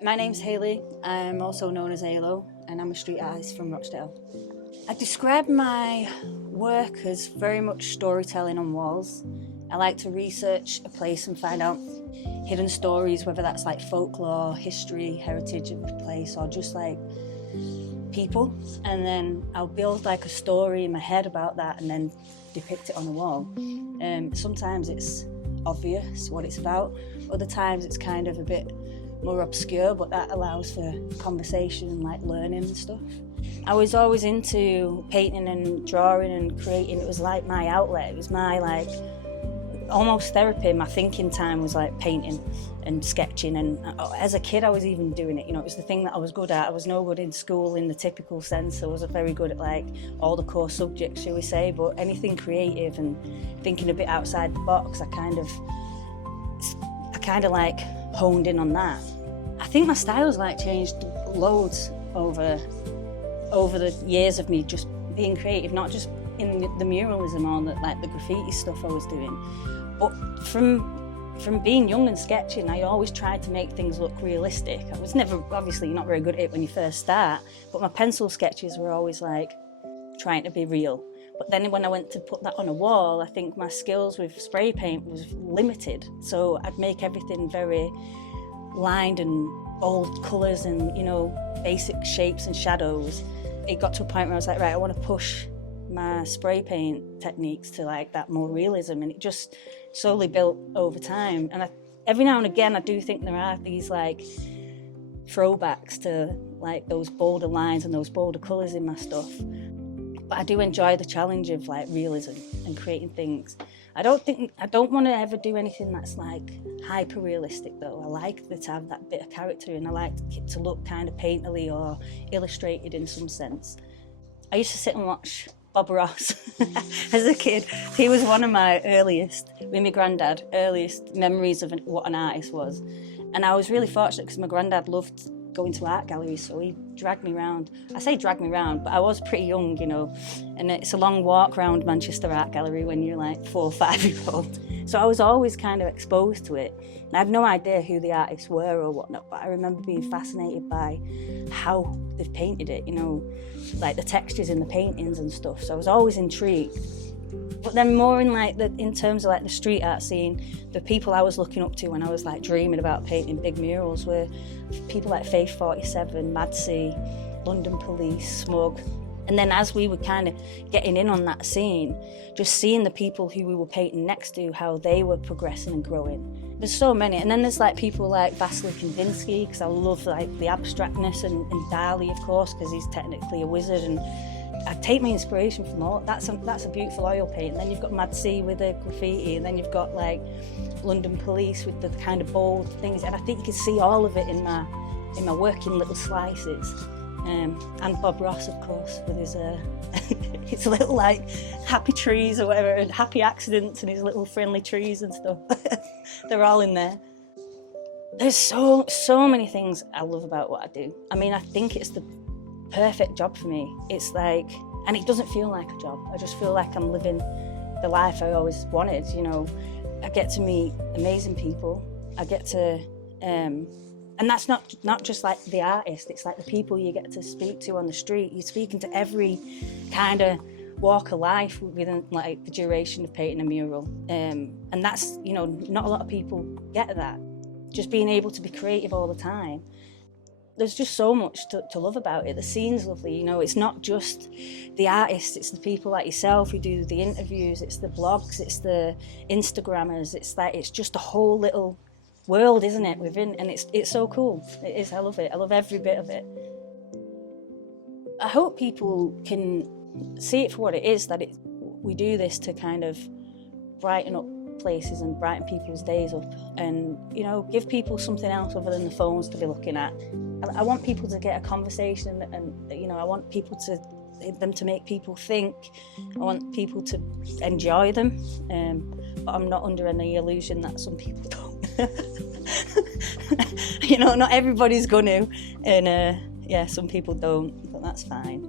My name's Hayley. I'm also known as Aylo, and I'm a street artist from Rochdale. I describe my work as very much storytelling on walls. I like to research a place and find out hidden stories, whether that's like folklore, history, heritage of the place, or just like people. And then I'll build like a story in my head about that and then depict it on the wall. Sometimes it's obvious what it's about. Other times it's kind of a bit more obscure, but that allows for conversation and like learning and stuff. I was always into painting and drawing and creating. It was like my outlet. It was my like almost therapy. My thinking time was like painting and sketching, and as a kid I was even doing it. You know, it was the thing that I was good at. I was no good in school in the typical sense. I wasn't very good at like all the core subjects, shall we say, but anything creative and thinking a bit outside the box, I kind of like honed in on that. I think my style's like changed loads over the years of me just being creative, not just in the muralism or the graffiti stuff I was doing, but from being young and sketching, I always tried to make things look realistic. I was never, obviously you're not very good at it when you first start, but my pencil sketches were always like trying to be real. But then when I went to put that on a wall, I think my skills with spray paint was limited. So I'd make everything very lined and bold colours and, you know, basic shapes and shadows. It got to a point where I was like, right, I want to push my spray paint techniques to like that more realism, and it just slowly built over time. And every now and again I do think there are these like throwbacks to like those bolder lines and those bolder colours in my stuff. But I do enjoy the challenge of like realism and creating things. I don't want to ever do anything that's like hyper realistic though. I like to have that bit of character, and I like it to look kind of painterly or illustrated in some sense. I used to sit and watch Bob Ross as a kid. He was one of my earliest, with my granddad, earliest memories of what an artist was. And I was really fortunate because my granddad loved going to art galleries, so he dragged me around. I say dragged me around, but I was pretty young, you know, and it's a long walk around Manchester Art Gallery when you're like 4 or 5 years old. So I was always kind of exposed to it. And I had no idea who the artists were or whatnot, but I remember being fascinated by how they've painted it, you know, like the textures in the paintings and stuff. So I was always intrigued. But then more in terms of like the street art scene, the people I was looking up to when I was like dreaming about painting big murals were people like Faith 47, Madsy, London Police, Smug. And then as we were kind of getting in on that scene, just seeing the people who we were painting next to, how they were progressing and growing. There's so many. And then there's like people like Vasily Kandinsky, because I love like the abstractness, and Dali, of course, because he's technically a wizard. And I take my inspiration from all. That's a beautiful oil paint. And then you've got Madsy with the graffiti, and then you've got like London Police with the kind of bold things. And I think you can see all of it in my work in little slices. And Bob Ross, of course, with his little like happy trees or whatever, and happy accidents, and his little friendly trees and stuff. They're all in there. There's so many things I love about what I do. I mean, I think it's the perfect job for me. It's like, and it doesn't feel like a job. I just feel like I'm living the life I always wanted, you know. I get to meet amazing people. I get to, and that's not just like the artist, it's like the people you get to speak to on the street. You're speaking to every kind of walk of life within like the duration of painting a mural. And that's, you know, not a lot of people get that. Just being able to be creative all the time. There's just so much to love about it. The scene's lovely, you know, it's not just the artists, it's the people like yourself who do the interviews, it's the blogs, it's the Instagrammers, it's just a whole little world, isn't it, within, and it's so cool. It is, I love it. I love every bit of it. I hope people can see it for what it is, that we do this to kind of brighten up places and brighten people's days up, and, you know, give people something else other than the phones to be looking at. I want people to get a conversation, and, you know, I want them to make people think. I want people to enjoy them, but I'm not under any illusion that some people don't. You know, not everybody's gonna, and yeah, some people don't, but that's fine.